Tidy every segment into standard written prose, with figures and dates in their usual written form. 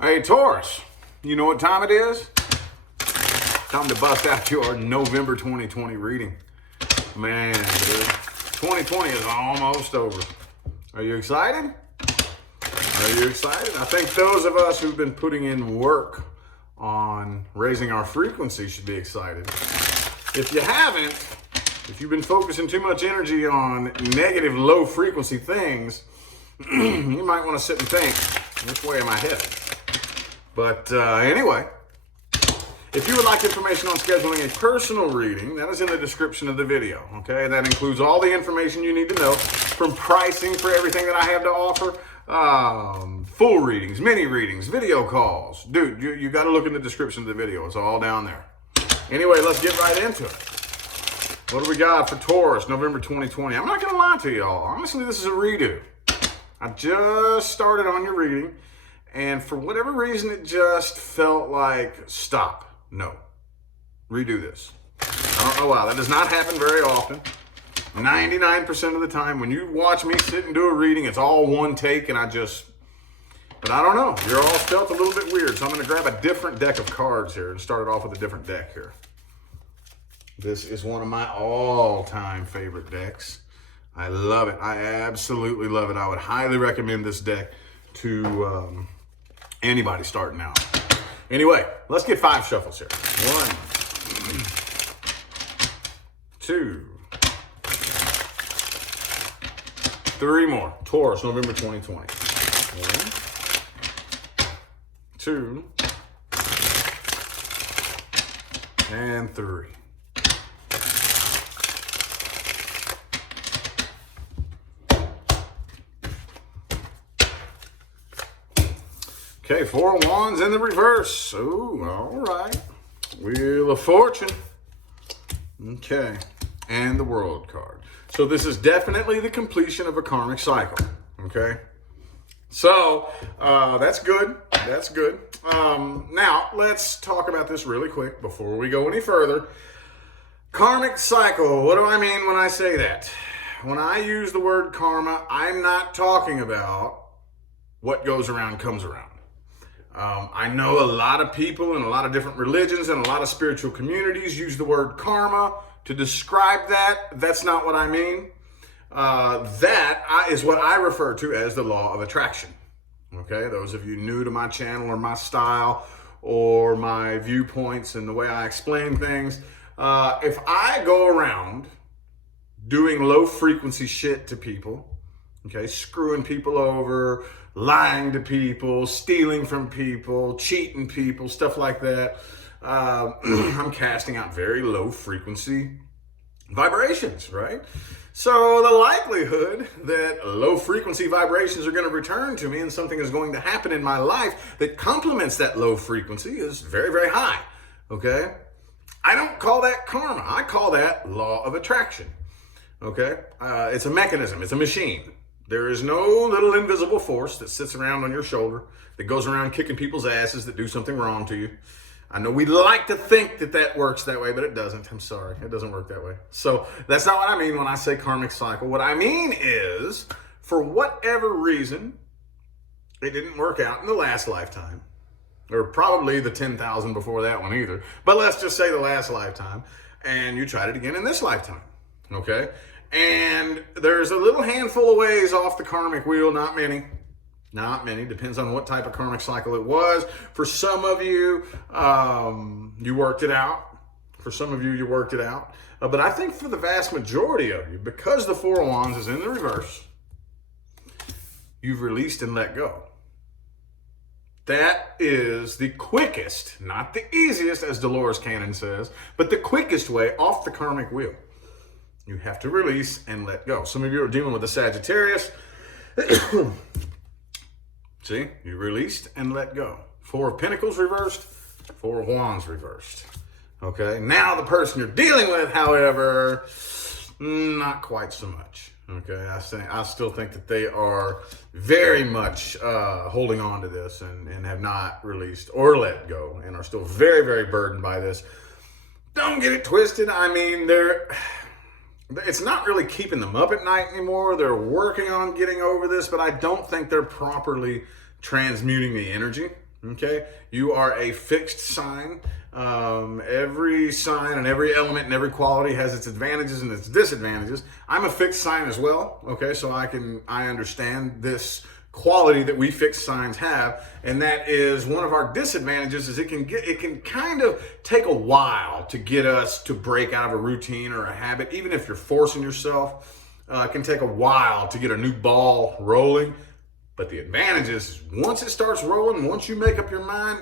Hey, Taurus, you know what time it is? Time to bust out your November 2020 reading. Man, dude, 2020 is almost over. Are you excited? Are you excited? I think those of us who've been putting in work on raising our frequency should be excited. If you haven't, if you've been focusing too much energy on negative, low frequency things, you might want to sit and think, which way am I headed? But anyway, if you would like information on scheduling a personal reading, that is in the description of the video, okay? That includes all the information you need to know, from pricing for everything that I have to offer, full readings, mini readings, video calls. Dude, you got to look in the description of the video. It's all down there. Anyway, let's get right into it. What do we got for Taurus, November 2020? I'm not going to lie to y'all. Honestly, this is a redo. I just started on your reading, and for whatever reason, it just felt like, stop. No. Redo this. I don't know why. That does not happen very often. 99% of the time, when you watch me sit and do a reading, it's all one take, and but I don't know. You're all felt a little bit weird, so I'm going to grab a different deck of cards here and start it off with a different deck here. This is one of my all-time favorite decks. I love it. I absolutely love it. I would highly recommend this deck to anybody starting out. Anyway, let's get 5 shuffles here. 1, 2, 3 more. Taurus, November 2020. 1, 2, and 3. Okay, 4 of Wands in the reverse. Ooh, all right. Wheel of Fortune. Okay, and the World card. So this is definitely the completion of a karmic cycle, okay? So that's good, that's good. Now, let's talk about this really quick before we go any further. Karmic cycle, what do I mean when I say that? When I use the word karma, I'm not talking about what goes around comes around. I know a lot of people in a lot of different religions and a lot of spiritual communities use the word karma to describe that. That's not what I mean. That is what I refer to as the law of attraction. Okay, those of you new to my channel or my style or my viewpoints and the way I explain things, if I go around doing low frequency shit to people, okay, screwing people over, lying to people, stealing from people, cheating people, stuff like that, I'm casting out very low frequency vibrations, right? So the likelihood that low frequency vibrations are going to return to me and something is going to happen in my life that complements that low frequency is very, very high, okay? I don't call that karma. I call that law of attraction, okay? It's a mechanism. It's a machine. There is no little invisible force that sits around on your shoulder that goes around kicking people's asses that do something wrong to you. I know we like to think that that works that way, but it doesn't. I'm sorry. It doesn't work that way. So that's not what I mean when I say karmic cycle. What I mean is, for whatever reason, it didn't work out in the last lifetime, or probably the 10,000 before that one either. But let's just say the last lifetime, and you tried it again in this lifetime, okay? And there's a little handful of ways off the karmic wheel, not many. Not many, depends on what type of karmic cycle it was. For some of you, you worked it out. For some of you, you worked it out. But I think for the vast majority of you, because the 4 of Wands is in the reverse, you've released and let go. That is the quickest, not the easiest, as Dolores Cannon says, but the quickest way off the karmic wheel. You have to release and let go. Some of you are dealing with a Sagittarius. See, you released and let go. 4 of Pentacles reversed, 4 of Wands reversed. Okay, now the person you're dealing with, however, not quite so much. Okay, I still think that they are very much holding on to this and have not released or let go and are still very, very burdened by this. Don't get it twisted. I mean, it's not really keeping them up at night anymore. They're working on getting over this, but I don't think they're properly transmuting the energy. Okay, you are a fixed sign. Every sign and every element and every quality has its advantages and its disadvantages. I'm a fixed sign as well. Okay, so I understand this quality that we fixed signs have, and that is one of our disadvantages. Is it can kind of take a while to get us to break out of a routine or a habit. Even if you're forcing yourself, it can take a while to get a new ball rolling. But the advantage is once it starts rolling, once you make up your mind,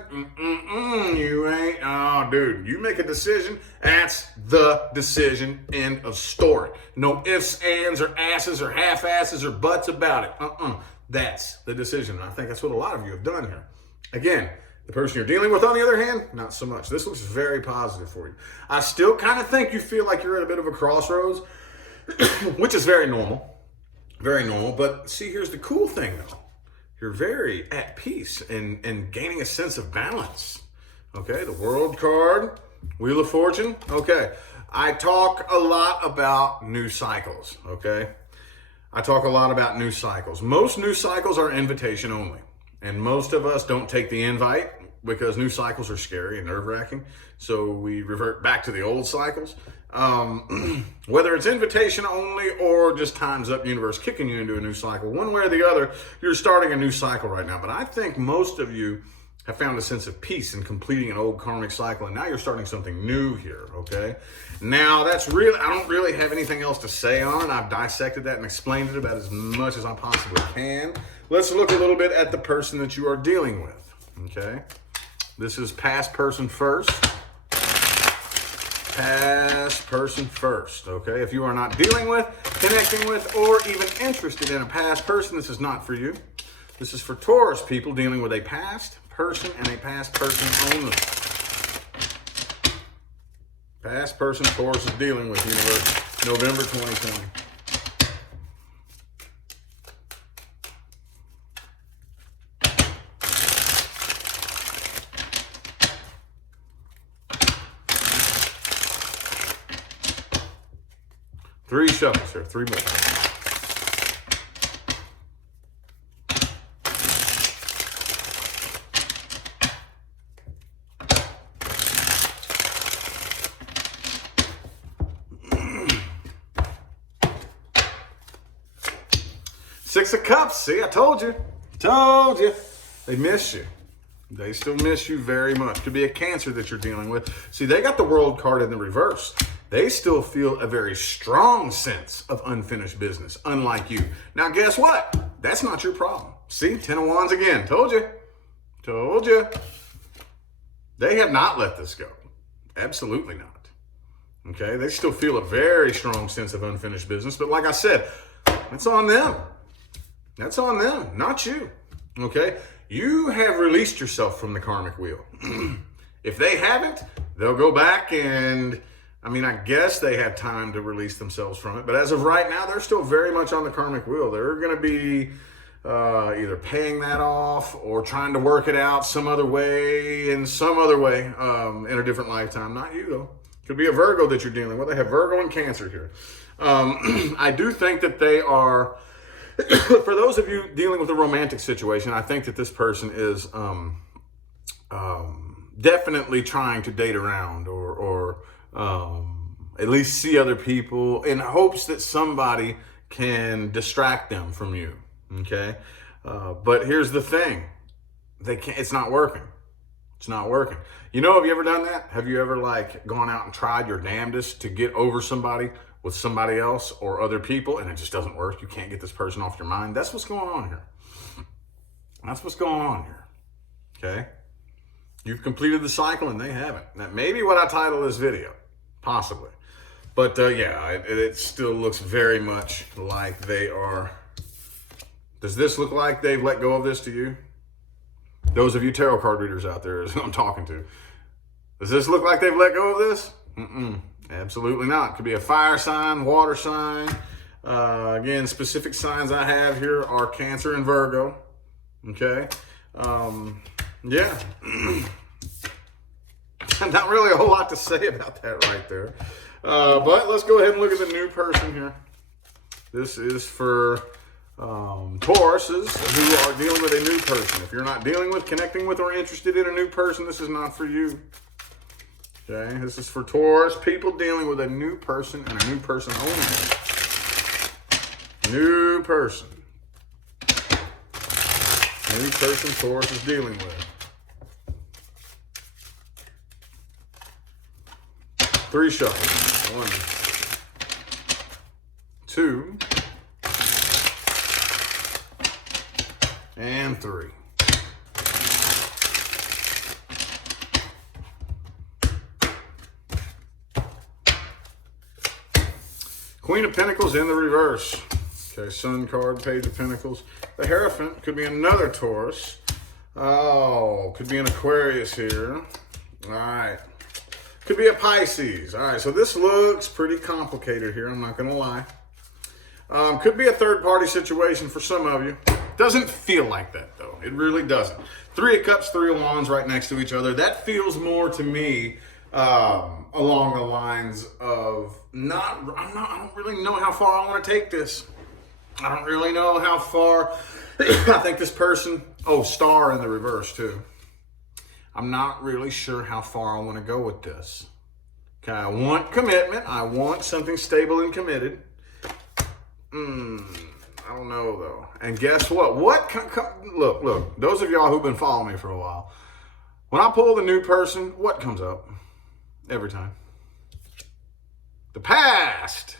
you ain't, oh dude, you make a decision, that's the decision, end of story. No ifs, ands, or asses, or half-asses, or buts about it. That's the decision. And I think that's what a lot of you have done here. Again, the person you're dealing with, on the other hand, not so much. This looks very positive for you. I still kind of think you feel like you're at a bit of a crossroads, which is very normal. Very normal. But see, here's the cool thing, though. You're very at peace and gaining a sense of balance. Okay, the World card, Wheel of Fortune. Okay, I talk a lot about new cycles, okay? I talk a lot about new cycles. Most new cycles are invitation only. And most of us don't take the invite because new cycles are scary and nerve-wracking. So we revert back to the old cycles. Whether it's invitation only or just time's up, universe kicking you into a new cycle, one way or the other, you're starting a new cycle right now. But I think most of you have found a sense of peace in completing an old karmic cycle, and now you're starting something new here, okay? Now, that's really, I don't really have anything else to say on it. I've dissected that and explained it about as much as I possibly can. Let's look a little bit at the person that you are dealing with, okay? This is past person first. Past person first, okay? If you are not dealing with, connecting with, or even interested in a past person, this is not for you. This is for Taurus people dealing with a past person and a past person only. Past person Taurus is dealing with, universe, November 2020. Three shuffles here, three more. Six of Cups, see, I told you. Told you. They miss you. They still miss you very much. Could be a Cancer that you're dealing with. See, they got the World card in the reverse. They still feel a very strong sense of unfinished business, unlike you. Now, guess what? That's not your problem. See, 10 of Wands again. Told you. Told you. They have not let this go. Absolutely not. Okay? They still feel a very strong sense of unfinished business. But like I said, it's on them. That's on them, not you. Okay? You have released yourself from the karmic wheel. If they haven't, they'll go back and, I mean, I guess they have time to release themselves from it. But as of right now, they're still very much on the karmic wheel. They're going to be either paying that off or trying to work it out some other way, in a different lifetime. Not you, though. Could be a Virgo that you're dealing with. They have Virgo and Cancer here. I do think that they are, for those of you dealing with a romantic situation, I think that this person is definitely trying to date around or at least see other people in hopes that somebody can distract them from you. Okay. But here's the thing. It's not working. It's not working. You know, have you ever done that? Have you ever like gone out and tried your damnedest to get over somebody with somebody else or other people and it just doesn't work? You can't get this person off your mind. That's what's going on here. That's what's going on here. Okay. You've completed the cycle and they haven't. That may be what I title this video. Possibly. But yeah, it still looks very much like they are. Does this look like they've let go of this to you? Those of you tarot card readers out there is who I'm talking to. Does this look like they've let go of this? Absolutely not. Could be a fire sign, water sign. Again, specific signs I have here are Cancer and Virgo. Okay. Yeah. Not really a whole lot to say about that right there. But let's go ahead and look at the new person here. This is for Tauruses who are dealing with a new person. If you're not dealing with, connecting with, or interested in a new person, this is not for you. Okay, this is for Taurus people dealing with a new person and a new person only. New person. New person Taurus is dealing with. 3 shuffles. 1, 2, and 3. Queen of Pentacles in the reverse. Okay, Sun card, Page of Pentacles. The Hierophant could be another Taurus. Oh, could be an Aquarius here. All right. Could be a Pisces. All right, so this looks pretty complicated here, I'm not going to lie. Could be a third-party situation for some of you. Doesn't feel like that, though. It really doesn't. 3 of Cups, 3 of Wands right next to each other. That feels more to me along the lines of I don't really know how far I want to take this. I don't really know how far. I think this person, Star in the reverse too. I'm not really sure how far I want to go with this. Okay, I want commitment. I want something stable and committed. I don't know though. And guess what? Look, those of y'all who've been following me for a while, when I pull the new person, what comes up every time? The past.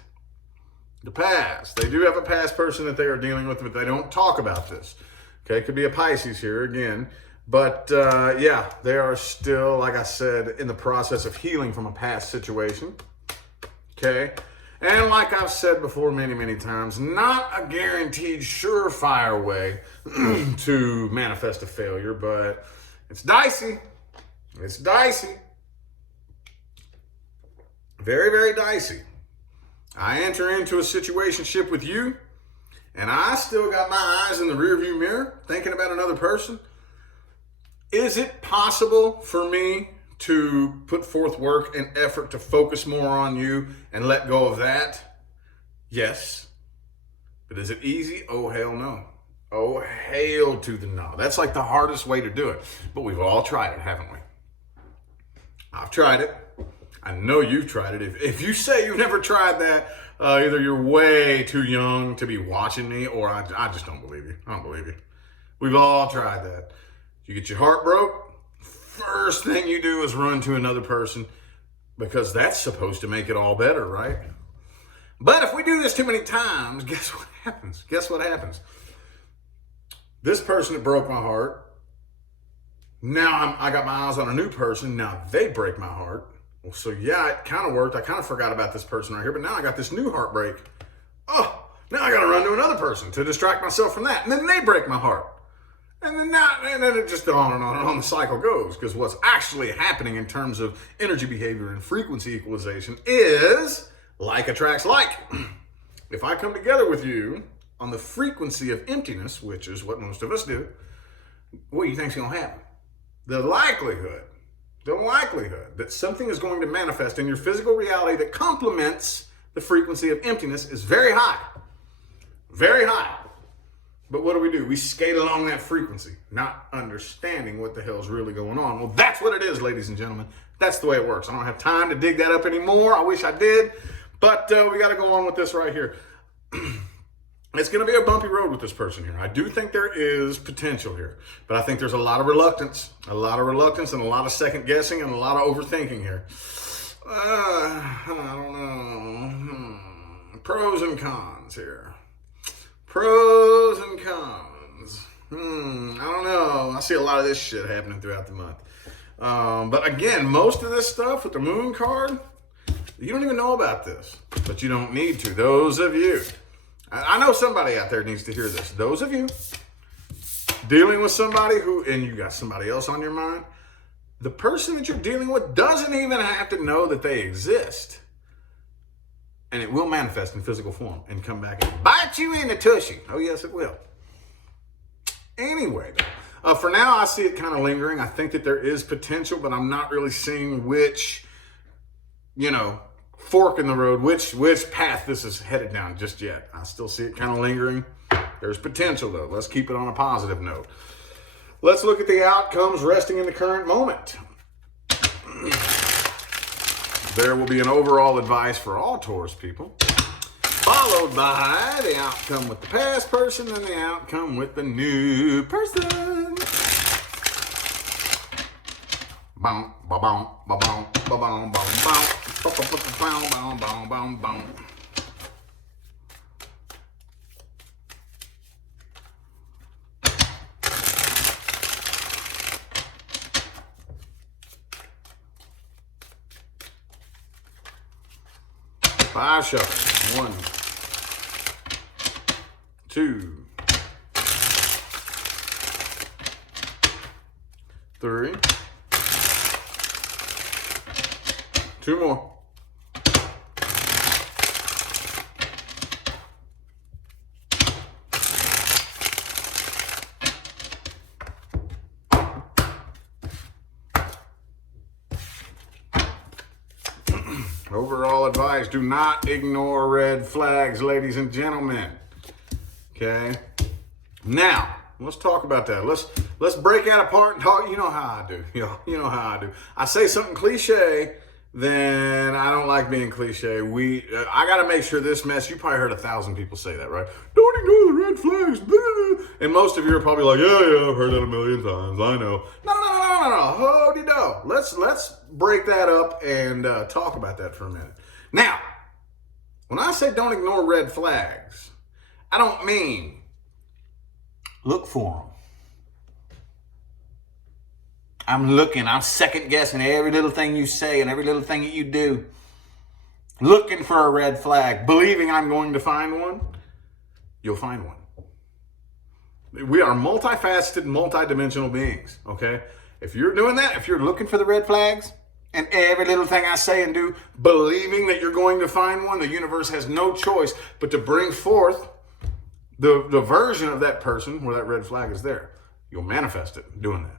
The past. They do have a past person that they are dealing with, but they don't talk about this. Okay, could be a Pisces here again. But yeah, they are still, like I said, in the process of healing from a past situation. Okay. And like I've said before many, many times, not a guaranteed surefire way to manifest a failure, but it's dicey. It's dicey. Very, very dicey. I enter into a situationship with you, and I still got my eyes in the rearview mirror thinking about another person. Is it possible for me to put forth work and effort to focus more on you and let go of that? Yes. But is it easy? Oh, hell no. Oh, hail to the no. That's like the hardest way to do it. But we've all tried it, haven't we? I've tried it. I know you've tried it. If you say you've never tried that, either you're way too young to be watching me, or I just don't believe you. I don't believe you. We've all tried that. You get your heart broke, first thing you do is run to another person, because that's supposed to make it all better, right? But if we do this too many times, guess what happens? Guess what happens? This person that broke my heart, now I got my eyes on a new person, now they break my heart. Well, so yeah, it kind of worked. I kind of forgot about this person right here, but now I got this new heartbreak. Oh, now I got to run to another person to distract myself from that. And then they break my heart. And then it just on and on and on the cycle goes. Because what's actually happening in terms of energy behavior and frequency equalization is like attracts like. If I come together with you on the frequency of emptiness, which is what most of us do, what do you think's going to happen? The likelihood that something is going to manifest in your physical reality that complements the frequency of emptiness is very high. Very high. But what do? We skate along that frequency, not understanding what the hell's really going on. Well, that's what it is, ladies and gentlemen. That's the way it works. I don't have time to dig that up anymore. I wish I did. But we got to go on with this right here. It's going to be a bumpy road with this person here. I do think there is potential here, but I think there's a lot of reluctance and a lot of second guessing and a lot of overthinking here. I don't know. Pros and cons here. Pros and cons. I don't know. I see a lot of this shit happening throughout the month. But again, most of this stuff with the moon card, you don't even know about this, but you don't need to. Those of you, I know somebody out there needs to hear this. Those of you dealing with somebody and you got somebody else on your mind, the person that you're dealing with doesn't even have to know that they exist. And it will manifest in physical form and come back and bite you in the tushy. Oh, yes, it will. Anyway, for now, I see it kind of lingering. I think that there is potential, but I'm not really seeing which, fork in the road, which path this is headed down just yet. I still see it kind of lingering. There's potential, though. Let's keep it on a positive note. Let's look at the outcomes resting in the current moment. There will be an overall advice for all Taurus people, followed by the outcome with the past person and the outcome with the new person. Boom, ba boom, ba boom, ba boom, boom, boom, boom, boom, boom. Five shuffles. 1, 2, 3. 2 more. Overall advice, do not ignore red flags, ladies and gentlemen. Okay? Now, let's talk about that. Let's break that apart and talk. You know how I do. You know how I do. I say something cliche, then I don't like being cliche. I got to make sure this mess, you probably heard 1,000 people say that, right? Don't ignore the red flags. And most of you are probably like, yeah, I've heard that a million times. I know. No. Ho-de-do. Let's break that up and talk about that for a minute. Now, when I say don't ignore red flags, I don't mean look for them. I'm second guessing every little thing you say and every little thing that you do. Looking for a red flag, believing I'm going to find one, you'll find one. We are multifaceted, multidimensional beings, okay? If you're doing that, if you're looking for the red flags and every little thing I say and do, believing that you're going to find one, the universe has no choice but to bring forth the version of that person where that red flag is there. You'll manifest it doing that.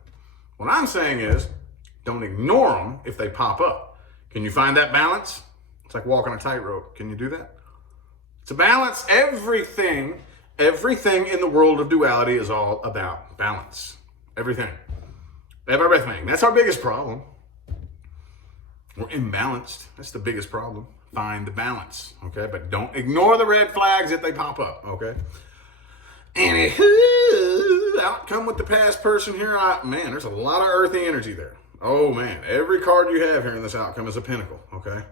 What I'm saying is, don't ignore them if they pop up. Can you find that balance? It's like walking a tightrope. Can you do that? It's a balance. Everything in the world of duality is all about balance. Everything. That's our biggest problem. We're imbalanced. That's the biggest problem. Find the balance, okay? But don't ignore the red flags if they pop up, okay? Anywho, outcome with the past person here. Man, there's a lot of earthy energy there. Oh, man. Every card you have here in this outcome is a pentacle, okay?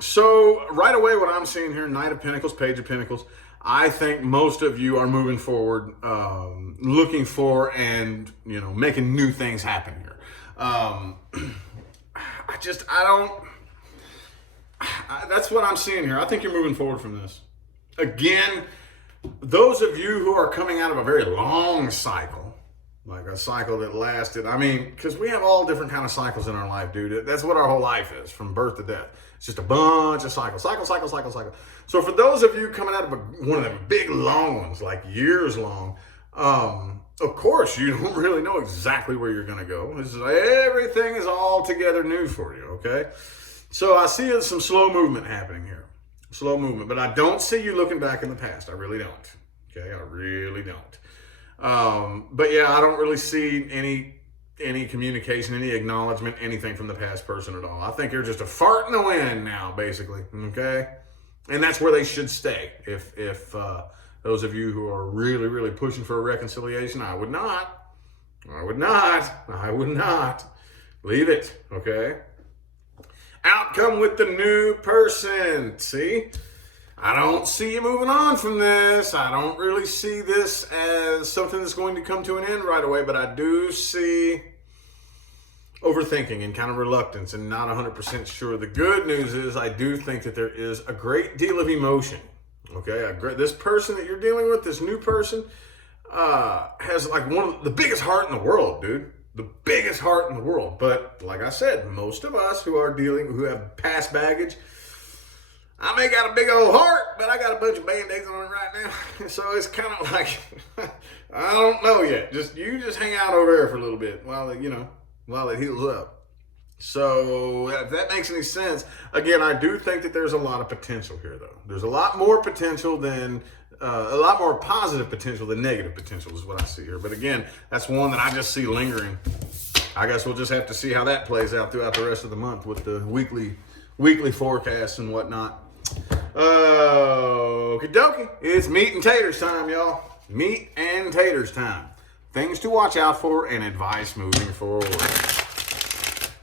So right away what I'm seeing here, Knight of Pentacles, Page of Pentacles, I think most of you are moving forward, looking for and, making new things happen here. That's what I'm seeing here. I think you're moving forward from this. Again, those of you who are coming out of a very long cycle, like a cycle that lasted, because we have all different kind of cycles in our life, dude. That's what our whole life is, from birth to death. It's just a bunch of cycles. Cycle. So for those of you coming out of one of them big long ones, like years long, of course, you don't really know exactly where you're going to go. Everything is all together new for you, okay? So I see some slow movement happening here. Slow movement. But I don't see you looking back in the past. I really don't. Okay? I really don't. But yeah, I don't really see any communication, any acknowledgement, anything from the past person at all. I think you're just a fart in the wind now, basically. Okay? And that's where they should stay. If those of you who are really, really pushing for a reconciliation, I would not. Leave it. Okay? Outcome with the new person. See? I don't see you moving on from this. I don't really see this as something that's going to come to an end right away, but I do see overthinking and kind of reluctance and not 100% sure. The good news is I do think that there is a great deal of emotion. Okay? This person that you're dealing with, this new person, has like one of the biggest heart in the world, dude. The biggest heart in the world. But like I said, most of us who have past baggage, I may got a big old heart, but I got a bunch of Band-Aids on it right now. So it's kind of like, I don't know yet. You just hang out over there for a little bit while it heals up. So if that makes any sense, again, I do think that there's a lot of potential here, though. There's a lot more potential than a lot more positive potential than negative potential is what I see here. But again, that's one that I just see lingering. I guess we'll just have to see how that plays out throughout the rest of the month with the weekly forecasts and whatnot. Okie dokie. It's meat and taters time, y'all. Meat and taters time. Things to watch out for and advice moving forward.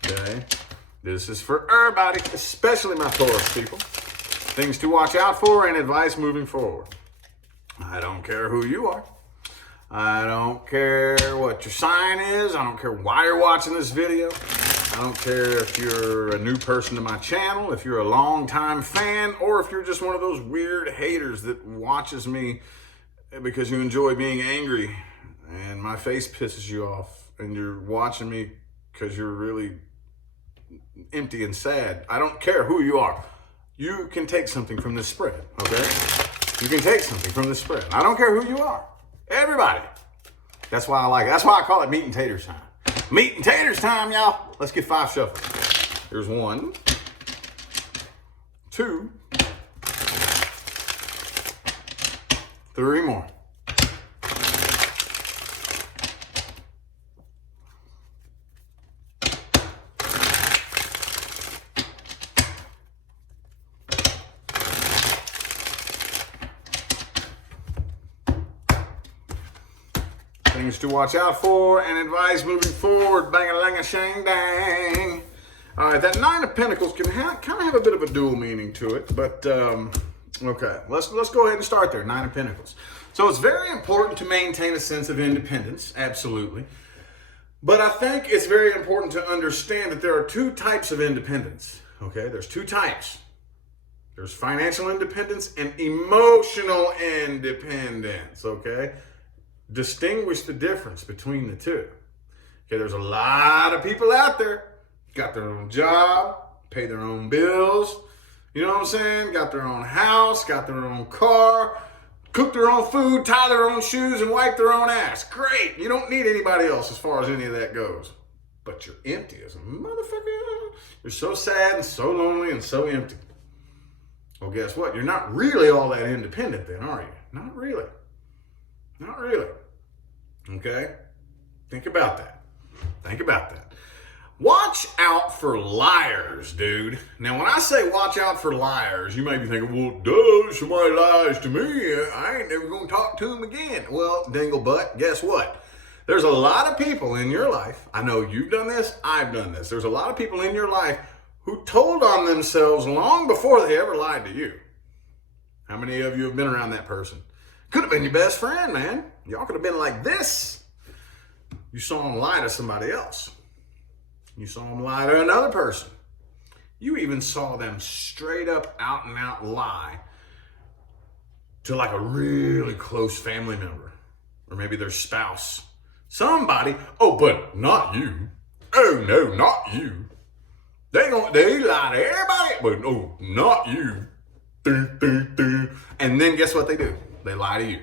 Okay. This is for everybody, especially my Taurus people. Things to watch out for and advice moving forward. I don't care who you are. I don't care what your sign is. I don't care why you're watching this video. I don't care if you're a new person to my channel, if you're a longtime fan, or if you're just one of those weird haters that watches me because you enjoy being angry and my face pisses you off and you're watching me because you're really empty and sad. I don't care who you are. You can take something from this spread, okay? You can take something from this spread. I don't care who you are. Everybody. That's why I like it. That's why I call it meat and taters time. Meat and taters time, y'all. Let's get 5 shuffles. Here's 1, 2, 3 more. Things to watch out for and advice moving forward. Bang-a-lang-a-shang-dang. All right, that 9 of Pentacles can kind of have a bit of a dual meaning to it, but okay, let's go ahead and start there. 9 of Pentacles. So it's very important to maintain a sense of independence, absolutely. But I think it's very important to understand that there are 2 types of independence. Okay, there's 2 types. There's financial independence and emotional independence. Okay. Distinguish the difference between the 2. Okay, there's a lot of people out there, got their own job, pay their own bills, you know what I'm saying? Got their own house, got their own car, cook their own food, tie their own shoes, and wipe their own ass. Great, you don't need anybody else as far as any of that goes. But you're empty as a motherfucker. You're so sad and so lonely and so empty. Well, guess what? You're not really all that independent then, are you? Not really. Not really. Okay? Think about that. Think about that. Watch out for liars, dude. Now, when I say watch out for liars, you may be thinking, well, duh, somebody lies to me. I ain't never going to talk to them again. Well, dingle butt, guess what? There's a lot of people in your life. I know you've done this. I've done this. There's a lot of people in your life who told on themselves long before they ever lied to you. How many of you have been around that person? Could have been your best friend, man. Y'all could have been like this. You saw him lie to somebody else. You saw him lie to another person. You even saw them straight up, out and out lie to like a really close family member or maybe their spouse. Somebody, oh, but not you. Oh, no, not you. They lie to everybody, but oh, not you. And then guess what they do? They lie to you.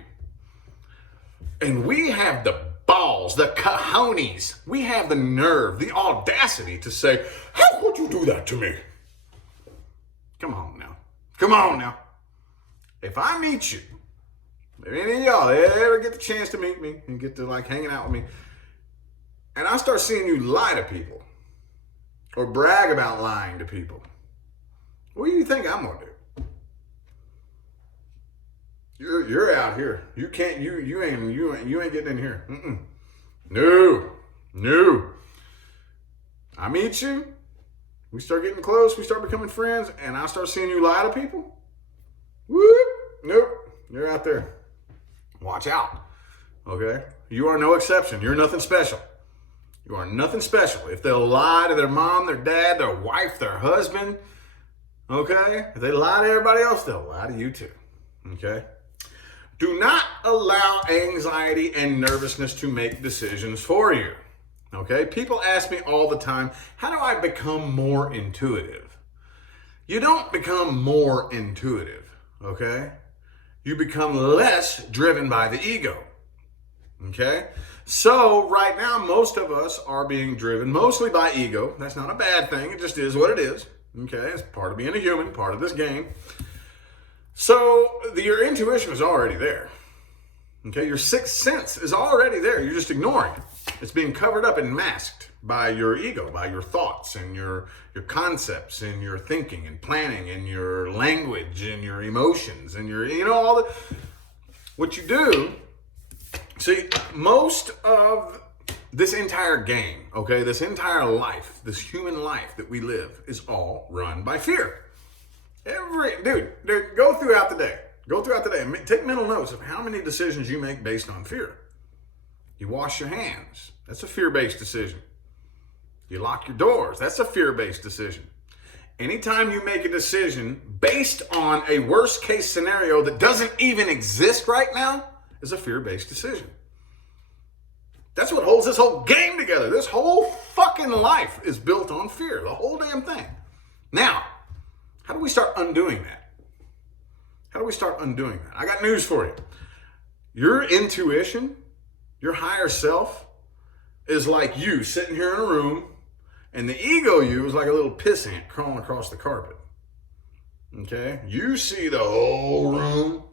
And we have the balls, the cojones, we have the nerve, the audacity to say, how could you do that to me? Come on now. Come on now. If I meet you, if any of y'all ever get the chance to meet me and get to like hanging out with me, and I start seeing you lie to people or brag about lying to people, what do you think I'm gonna do? You're out here. You can't. You ain't getting in here. No. I meet you. We start getting close. We start becoming friends, and I start seeing you lie to people. Whoop. Nope. You're out there. Watch out. Okay. You are no exception. You're nothing special. You are nothing special. If they'll lie to their mom, their dad, their wife, their husband, okay? If they lie to everybody else, they'll lie to you too. Okay. Do not allow anxiety and nervousness to make decisions for you. Okay? People ask me all the time, how do I become more intuitive? You don't become more intuitive, okay? You become less driven by the ego, okay? So right now, most of us are being driven mostly by ego. That's not a bad thing. It just is what it is, okay? It's part of being a human, part of this game. So your intuition is already there. Okay, your sixth sense is already there. You're just ignoring it. It's being covered up and masked by your ego, by your thoughts and your concepts and your thinking and planning and your language and your emotions and your, all the, what you do. See, most of this entire game, okay, this entire life, this human life that we live is all run by fear. Dude, go throughout the day. Go throughout the day and take mental notes of how many decisions you make based on fear. You wash your hands. That's a fear-based decision. You lock your doors. That's a fear-based decision. Anytime you make a decision based on a worst-case scenario that doesn't even exist right now is a fear-based decision. That's what holds this whole game together. This whole fucking life is built on fear. The whole damn thing. Now, how do we start undoing that? How do we start undoing that? I got news for you. Your intuition, your higher self, is like you sitting here in a room, and the ego you is like a little piss ant crawling across the carpet. Okay? You see the whole room.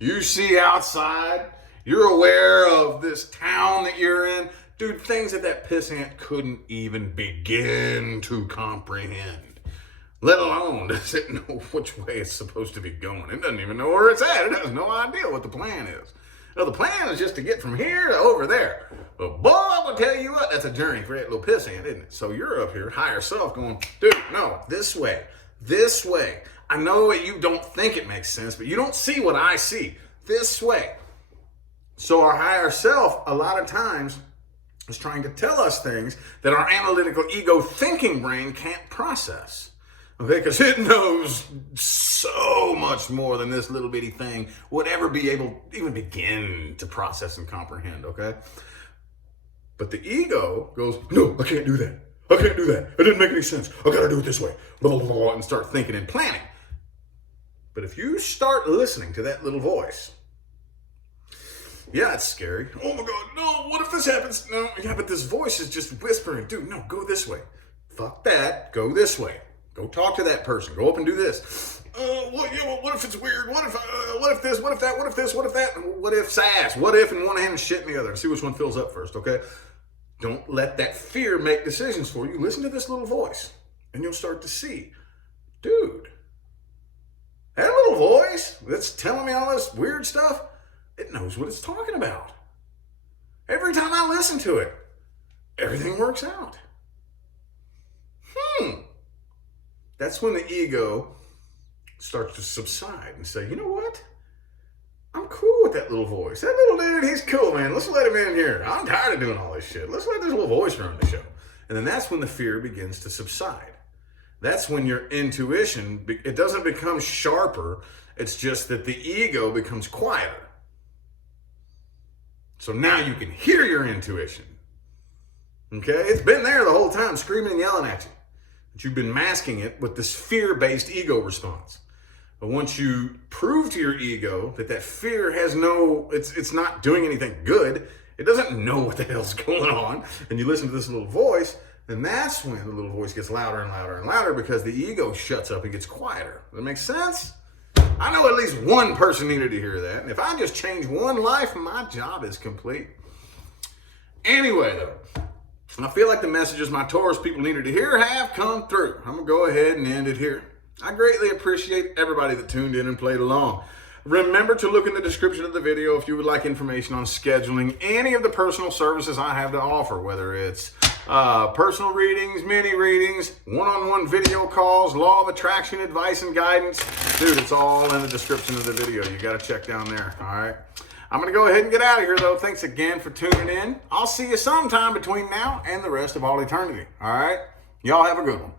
You see outside. You're aware of this town that you're in. Dude, things that piss ant couldn't even begin to comprehend. Let alone does it know which way it's supposed to be going. It doesn't even know where it's at. It has no idea what the plan is. Now, the plan is just to get from here to over there. But boy, I'm going to tell you what, that's a journey for that little piss ant, isn't it? So you're up here, higher self, going, dude, no, this way, this way. I know that you don't think it makes sense, but you don't see what I see. This way. So our higher self, a lot of times, is trying to tell us things that our analytical ego thinking brain can't process. Okay, because it knows so much more than this little bitty thing would ever be able to even begin to process and comprehend, okay? But the ego goes, no, I can't do that. I can't do that. It didn't make any sense. I gotta do it this way. Blah, blah, blah, and start thinking and planning. But if you start listening to that little voice, yeah, it's scary. Oh my God, no, what if this happens? No, yeah, but this voice is just whispering, dude, no, go this way. Fuck that, go this way. Go talk to that person. What and do this. What if it's weird? What if this? What if that? What if this? What if that? What if sass? What if in one hand and shit in the other? See which one fills up first, okay? Don't let that fear make decisions for you. Listen to this little voice, and you'll start to see, dude, that little voice that's telling me all this weird stuff, it knows what it's talking about. Every time I listen to it, everything works out. That's when the ego starts to subside and say, you know what? I'm cool with that little voice. That little dude, he's cool, man. Let's let him in here. I'm tired of doing all this shit. Let's let this little voice run the show. And then that's when the fear begins to subside. That's when your intuition, it doesn't become sharper. It's just that the ego becomes quieter. So now you can hear your intuition. Okay? It's been there the whole time, screaming and yelling at you. But you've been masking it with this fear-based ego response. But once you prove to your ego that fear has it's not doing anything good, it doesn't know what the hell's going on, and you listen to this little voice, then that's when the little voice gets louder and louder and louder because the ego shuts up and gets quieter. Does that make sense? I know at least one person needed to hear that, and if I just change one life, my job is complete. Anyway, though, I feel like the messages my Taurus people needed to hear have come through. I'm going to go ahead and end it here. I greatly appreciate everybody that tuned in and played along. Remember to look in the description of the video if you would like information on scheduling any of the personal services I have to offer, whether it's personal readings, mini readings, one-on-one video calls, law of attraction advice and guidance. Dude, it's all in the description of the video. You got to check down there, all right? I'm going to go ahead and get out of here, though. Thanks again for tuning in. I'll see you sometime between now and the rest of all eternity. All right? Y'all have a good one.